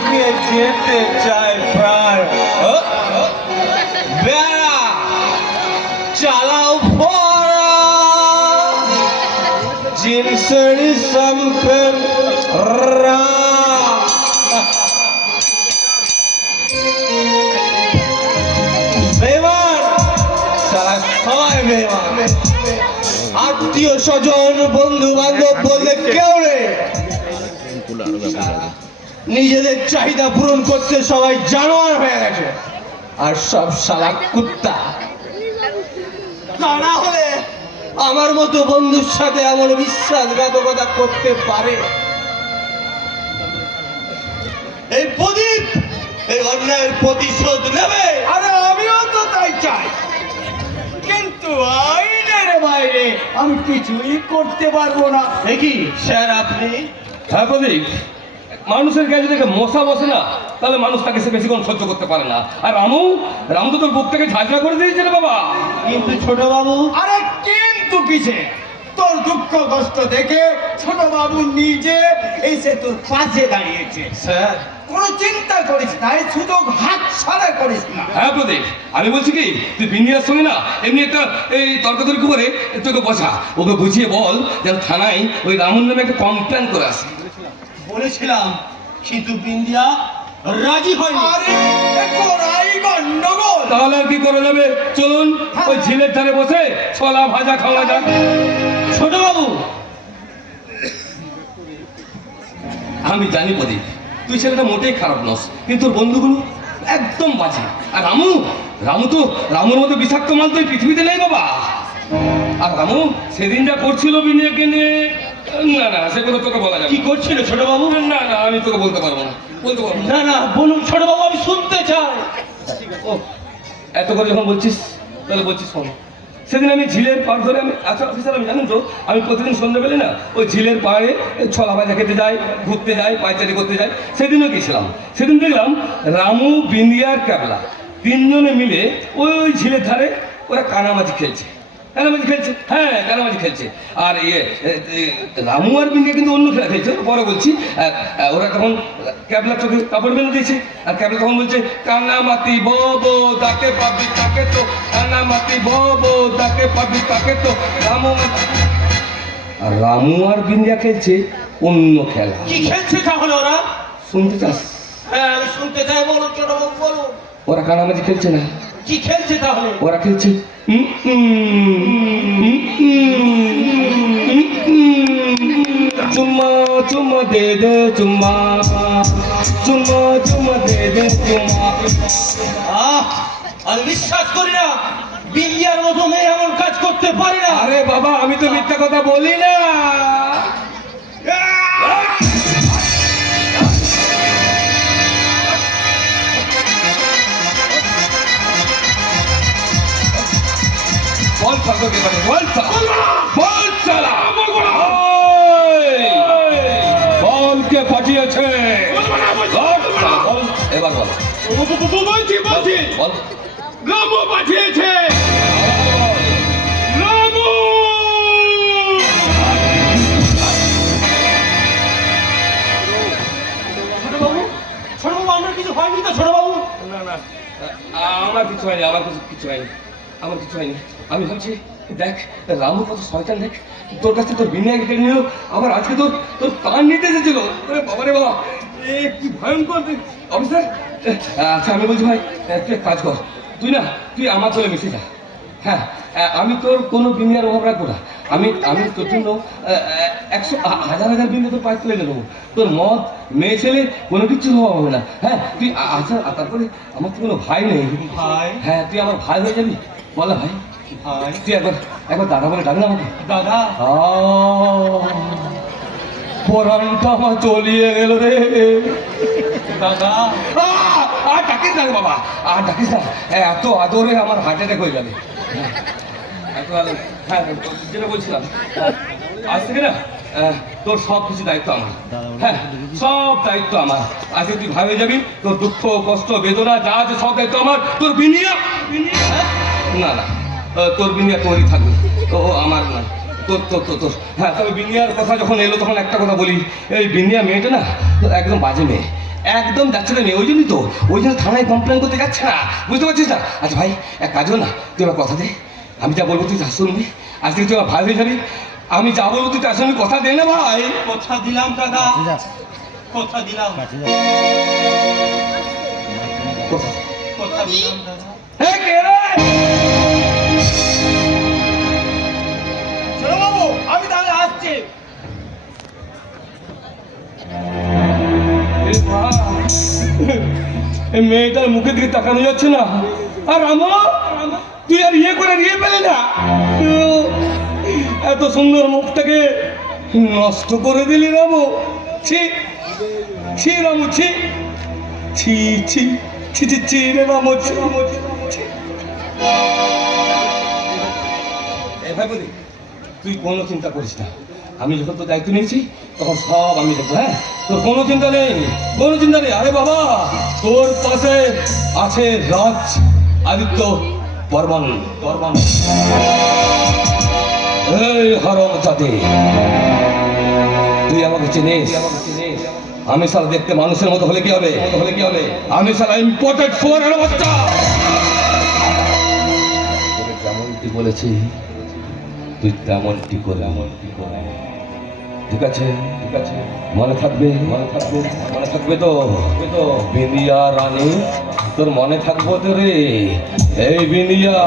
দিকে যেতে চায় প্রাণ। বেড়া চালাও ফোড়া, জিনসের সম্পেন রা। বেমান সারা সবাই বেমান, আত্মীয় স্বজন বন্ধু বান্ধব বললে কেউ নেই। নিজেদের চাহিদা পূরণ করতে সবাই জানোয়ার হয়ে গেছে, আর সব শালা কুত্তা। তা না হলে আমার মতো বন্ধুর সাথে এমন বিশ্বাসঘাতকতা করতে পারে? এই প্রদীপ এই অন্যায়ের প্রতিশোধ নেবে। আরে আমিও তো তাই চাই, কিন্তু আইনের বাইরে আমি কিছুই করতে পারবো না। দেখি স্যার আপনি। হ্যাঁ প্রদীপ, মানুষের গায়ে যদি একটা মশা বসে না, তাহলে মানুষ তাকে সে বেশিক্ষণ সহ্য করতে পারে না। আর রামু তো তোর বুকটাকে ঝাঁঝরা করে দিয়েছে রে বাবা। কিন্তু ছোট বাবু। আরে কিন্তু কিসে, তোর দুঃখ কষ্ট দেখে ছোট বাবু নিজে এসে তোর পাশে দাঁড়িয়েছে। স্যার কোনো চিন্তা করিস না, এই সুযোগ হাত ছাড়া করিস না। হ্যাঁ প্রদীপ, আমি বলছি কি, তুই বিনিয়ার সঙ্গে না এমনি একটা এই তর্কাতর্কি করে তোকে বসা, ওকে বুঝিয়ে বল যেন থানায় ওই রামুর নামে একটা কমপ্লেন করে আসে। বলেছিলাম, কিন্তু বিন্দিয়া রাজি হয়নি। আরে করাই গন্ডগোল। তাহলে আর কি করা যাবে, চলুন ওই ঝিলের ধারে বসে ছোলা ভাজা খাওয়া যাক। ছোট বাবু, আমি জানি প্রদীপ, তুই ছেলেটা মোটেই খারাপ নস, কিন্তু তোর বন্ধুগুলো একদম বাজে। আর রামুর মতো বিষাক্ত মাল তো এই পৃথিবীতে নেই বাবা। আর রামু সেদিন যা করছিল বিনিয়াকে নিয়ে, না সে কথা তোকে বলা যাবে। কি করছিল ছোট বাবু? না আমি তোকে বলতে পারবো না। না বলুন ছোট বাবু, আমি শুনতে চাই। ও এত করে যখন বলছিস তাহলে বলছিস শোন। সেদিন আমি ঝিলের পাড় ধরে, আমি আচ্ছা অফিসার আমি জানেন তো, আমি প্রতিদিন সন্ধ্যাবেলে না ওই ঝিলের পাড়ে ছোলা ভাজা খেতে যাই, ঘুরতে যাই, পায়চারি করতে যাই। সেদিনও গেছিলাম। সেদিন দেখলাম রামু, বিন্দিয়ার, ক্যাবলা তিনজনে মিলে ওই ঝিলের ধারে ওরা কানামাছি খেলছে। হ্যাঁ কানামাছি খেলছে। আর রামু আর বিন্দিয়া কিন্তু অন্য খেলা খেলছে, পরে বলছি। ওরা তখন ক্যাবলার চোখে কাপড় বেঁধে দিয়েছে, আর ক্যাবলা তখন বলছে কানামাতি বো তাকে পাবি তাকে তো, কানামাতি বো তাকে পাবি তাকে তো রামু। আর রামু আর বিন্দিয়া খেলছে অন্য খেলা। কি খেলছে তাহলে ওরা? শুনতে চাস? হ্যাঁ আমি শুনতে চাই, বলুন ছোট বাবু বলুন। ওরা কানামাছি খেলছে না, কি খেলছে তাহলে? ওরা খেলছে চুম্মা চুম্মা দে দে চুম্মা, চুম্মা চুম্মা দে দে চুম্মা। আমি বিশ্বাস করি না, বিন্দিয়ার মতো মেয়ে এমন কাজ করতে পারে না। আরে বাবা, আমি তো মিথ্যা কথা বলি না। বল ফাঁকে বল চালা, বলকে পাঠিয়েছে। এবার বল। বলছি বল রামু পাঠিয়েছে। রামু ছোট বাবু আমার কিছু হয়নি তো ছোট বাবু? না আমার কিছু হয়নি, আমার কিছু হয়নি। আমি ভাবছি দেখ রামু কত শয়তান, দেখ তোর কাছে তোর বিনিয়োগ কেটে নিল, আবার আজকে তোর তার নিতে এসেছিল। বাবা রে বাবা, কি ভয়ঙ্কর অফিসার। আচ্ছা আমি বলছি ভাই, তুই এক কাজ কর, তুই আমার চলে মিশে যা। হ্যাঁ আমি তোর কোনো বিনিয়োগের অভাব রাখবো না। আমি তোর জন্য 100,000 বিনিয়োগ তোর পায়ে তুলে নেবো। তোর মদ, মেয়ে ছেলে কোনো কিছু হওয়া হবে না। হ্যাঁ তুই আচ্ছা, তারপরে আমার তো কোনো ভাই নেই। ভাই? হ্যাঁ তুই আমার ভাই হয়ে যাবি। বলা ভাই, ভাই তুই একবার দাদা বলে ডাক না আমাকে। দাদা। পরানটা আমার চলিয়ে গেল রে দাদা আর ডাকিস না বাবা, আর ডাকিস না। এত আদরে আমার হার্ট অ্যাটাক হয়ে যাবে। এত আদর। হ্যাঁ যেটা বলছিলাম, আজ থেকে না তোর সব কিছু দায়িত্ব আমার। হ্যাঁ সব দায়িত্ব আমার। আজকে তুই ভাবে যাবি, তোর দুঃখ কষ্ট বেদনা যা আছে সব দায়িত্ব আমার। তোর বিনিয়া না তোর বিনিয়া তোরই থাকবে, ও আমার না। তোর হ্যাঁ, তবে বিনিয়ার কথা যখন এলো তখন একটা কথা বলি, এই বিনিয়া মেয়েটা না একদম বাজে মেয়ে, একদম যাচ্ছে না মেয়ে, ওই জন্য থানায় কমপ্লেন করতে যাচ্ছে না, বুঝতে পারছিস না? আচ্ছা ভাই, এক কাজ না, তুই আমার কথা দে, আমি যা বলবো তুই তা শুনবি, আজ থেকে তুই আমার ভাই হয়ে যাবি, আমি যা বলবো তুই তার সঙ্গে কথা দে না ভাই। কথা দিলাম দাদা, কথা দিলাম, কথা দিলাম দাদা। এ, কে রে? ছোট বাবু, আমি তাহলে আসছি। এ ভাই, এই মেয়েটার মুখের দিকে তাকানো যাচ্ছে না, আর আমার তুই আর ইয়ে পেলে না, এত সুন্দর মুখটাকে নষ্ট করে দিলি রামু, ছি ছি রামু, ছি ছি ছি ছি ছি ছি রে রামু, ছি ছি। এ ভাই বলি, তুই কোনো চিন্তা করিস না, আমি যখন তোর দায়িত্ব নিয়েছি তখন সব আমি দেখবো, হ্যাঁ, তোর কোনো চিন্তা নেই, কোনো চিন্তা নেই। আরে বাবা, তোর পাশে আছে রাজ আদিত্য বর্মন, এই হরম জাতি, তুই আমাকে চিনিস? আমি সারা দেখতে মানুষের মতো হলে কি হবে, আমি সারা ইম্পোর্টেড ফোরের বাচ্চা। তোকে যেমনটি বলেছি তুই তেমনটি করে, ঠিক আছে, মনে থাকবে তো বিনিয়া রানী, তোর মনে থাকবো তো রে, এই বিনিয়া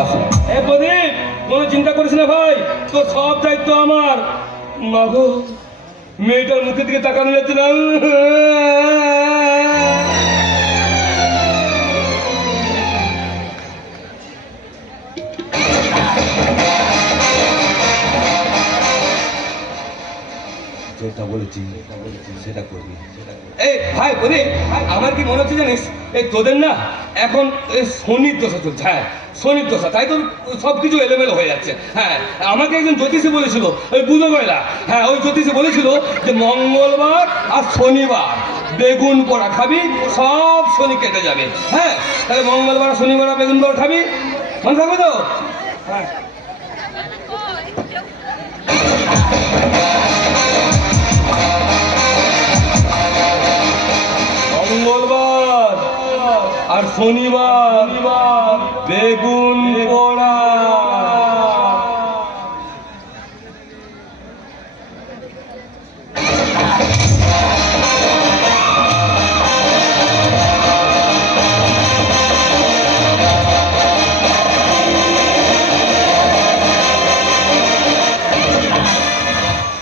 আসে। এ প্রদীপ, কোনো চিন্তা করিস না ভাই, তোর সব দায়িত্ব আমার। মাগো, মেয়েটার মুখের দিকে তাকানো যাচ্ছে না। যেটা বলেছি সেটা করবি। এই ভাই বলি, আমার কি মনে হচ্ছে জানিস, এই তোদের না এখন এই শনির দশা চলছে, হ্যাঁ শনির দশা, তাই তো সব কিছু এলোমেলো হয়ে যাচ্ছে। হ্যাঁ, আমাকে একজন জ্যোতিষী বলেছিল, ওই বুধবেলা, হ্যাঁ ওই জ্যোতিষী বলেছিল যে মঙ্গলবার আর শনিবার বেগুন পোড়া খাবি, সব শনি কেটে যাবে। হ্যাঁ, তাহলে মঙ্গলবার আর শনিবার বেগুন পোড়া খাবি, মনে থাকবে তো? হ্যাঁ। মঙ্গলবার আর শনিবার বেগুন পোড়া।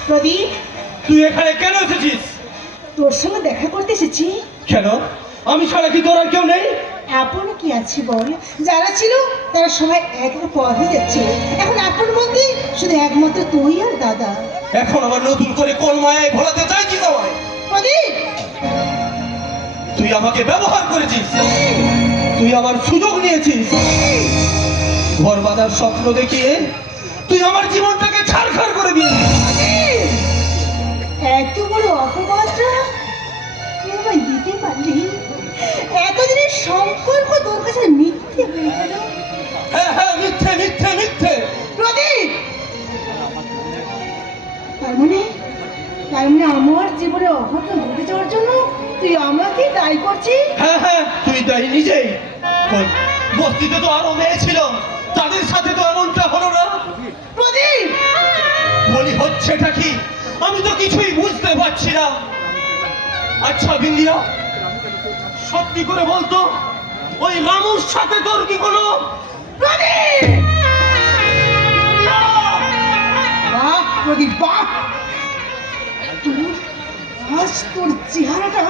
প্রদীপ, তুই এখানে কেন এসেছিস? তোর সঙ্গে দেখা করতে এসেছি। কেন? আমি ছাড়া কি তোর আর কেউ নেই? আপন কি আছে বল? যারা ছিল তারা সবাই এক এক পথে যাচ্ছে, এখন আপন বলতে শুধু একমাত্র তুই আর দাদা। এখন আবার নতুন করে কোন মায়ায় ভোলাতে চাইছিস আমায়? প্রদীপ, তুই আমাকে ব্যবহার করেছিস, তুই আমার সুযোগ নিয়েছিস, ঘর বাঁধার স্বপ্ন দেখিয়ে তুই আমার জীবনটাকে ছাড়খাড় করে দিয়েছিস। এত বড় অপবাদটা তুই আমায় দিতে পারলি? এতদিনের সম্পর্ক তোর কাছে মিথ্যে হয়ে গেল। হ্যাঁ, মিথ্যে মিথ্যে মিথ্যে। প্রদীপ, তার মানে আমার জীবনে অঘটন ঘটে যাওয়ার জন্য তুই আমাকে দায়ী করছিস? হ্যাঁ, তুই দায়ী নিজেই। কই, বস্তিতে তো আরো মেয়ে ছিল, তাদের সাথে তো এমনটা হলো না। প্রদীপ, বলি হচ্ছেটা কি আমি তো কিছুই বুঝতে পারছি না। আচ্ছা বিন্দিয়া, সত্যি করে বলতো, ওই রামুর সাথে তোর কি কোনো? প্রদীপ! বাহ প্রদীপ, বাহ! আজ তোর চেহারাটা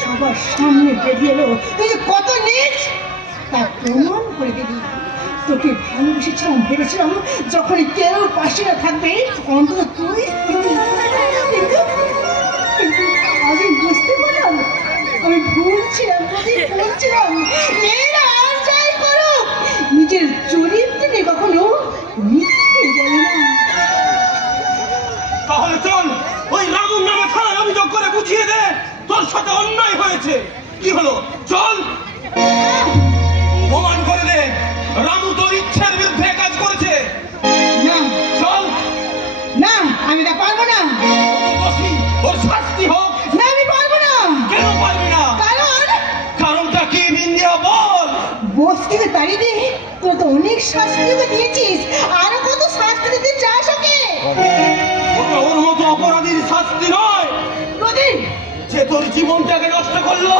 সবার সামনে বেরিয়ে এলো, তুই যে কত নীচ তা প্রমাণ করে দিবি। তোকে ভালোবেসেছিলাম, ভেবেছিলাম যখন কেউ পাশে না থাকবে অন্তত তুই। কিন্তু আজ আমি বুঝতে পারলাম আমি ভুল ছিলাম, ভুল ছিলাম। মেয়েরা আর যাই করুক, নিজের চরিত্রে কখনো মিথ্যে বলে না। তাহলে চল ওই রামুর নামে থানায় অভিযোগ করে বুঝিয়ে দে তোর সাথে অন্যায় হয়েছে। কি হলো, চল প্রমাণ করে দে রামু তোর ইচ্ছার বিরুদ্ধে কাজ করেছে। না, চল। না, আমি তা পারবো না। ওর শাস্তি হোক। না, আমি পারবো না। থেকে তাড়িয়ে দে, তোর তো অনেক শাস্তি তো দিয়েছিস, আরো কত শাস্তি দিতে চাস ওকে? ওটা ওর মতো অপরাধীর শাস্তি নয় প্রদীপ, যে তোর জীবনটাকে নষ্ট করলো,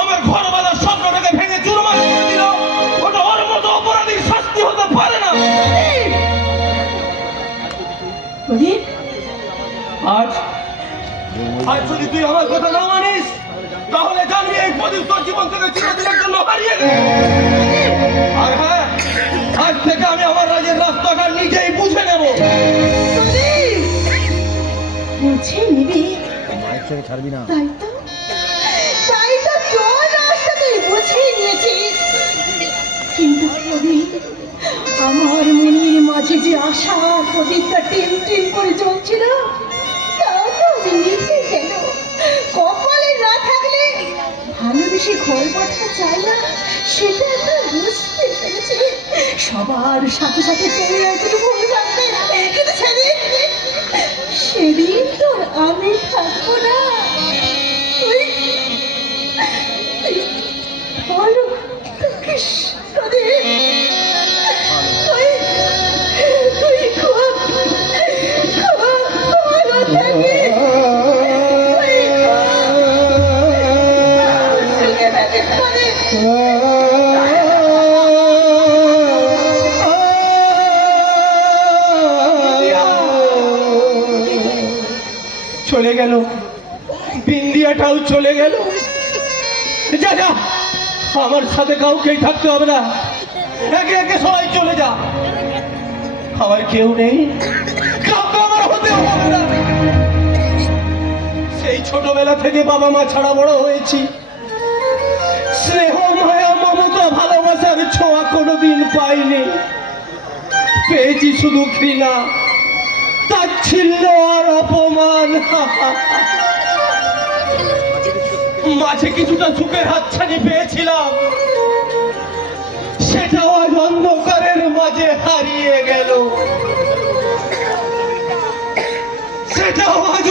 আমার ঘর বাঁধার স্বপ্নটাকে ভেঙে চুরমার করে দিল। ওটা ওর মতো অপরাধীর শাস্তি হতে পারে না। প্রদীপ, আজ আজ যদি তুই আমার কথা না মানিস, তাহলে জানবি এই প্রদীপ তোর জীবন থেকে চিরদিনের জন্য হারিয়ে গেছে। আর হ্যাঁ, আজ থেকে আমি আমার রাজের রাস্তাঘাট নিজেই বুঝে নেব। প্রদীপ, বুঝে নিবি? তাই তো তোর রাস্তা তুই বুঝিয়ে নিয়েছিস। কিন্তু প্রদীপ, আমার মনের মাঝে যে আশা প্রদীপটা টিম টিম করে জ্বলছিল, তা তো যে নিভে গেল। কপালে না থাকলে ভালোবেসে ঘর বাঁধা যায় না, সেটা তো বুঝতে পেরেছি। সবার সাথে সাথে তুমি একটু ভুল রাখবে, কিন্তু সেদিন তোর আমি থাকবো না। বলো থাকিস প্রদীপ, তুই খুব ভালো থাকিস। সুখে থাকিস প্রদীপ। চলে গেল, বিন্দিয়াটাও চলে গেল। যা যা, আমার সাথে কাউকেই থাকতে হবে না, একে একে সবাই চলে যা। আমার কেউ নেই, কাউকে আমার হতে হবে না। সেই ছোটবেলা থেকে বাবা মা ছাড়া বড় হয়েছি, স্নেহ মায়া মমতা ভালোবাসার ছোঁয়া কোনোদিন পাইনি। পেয়েছি শুধু ঘৃণা, তাচ্ছিল্য আর অপমান। মাঝে কিছুটা সুখের হাতছানি পেয়েছিলাম, সেটাও আজ অন্ধকারের মাঝে হারিয়ে গেল। সেটাও আজ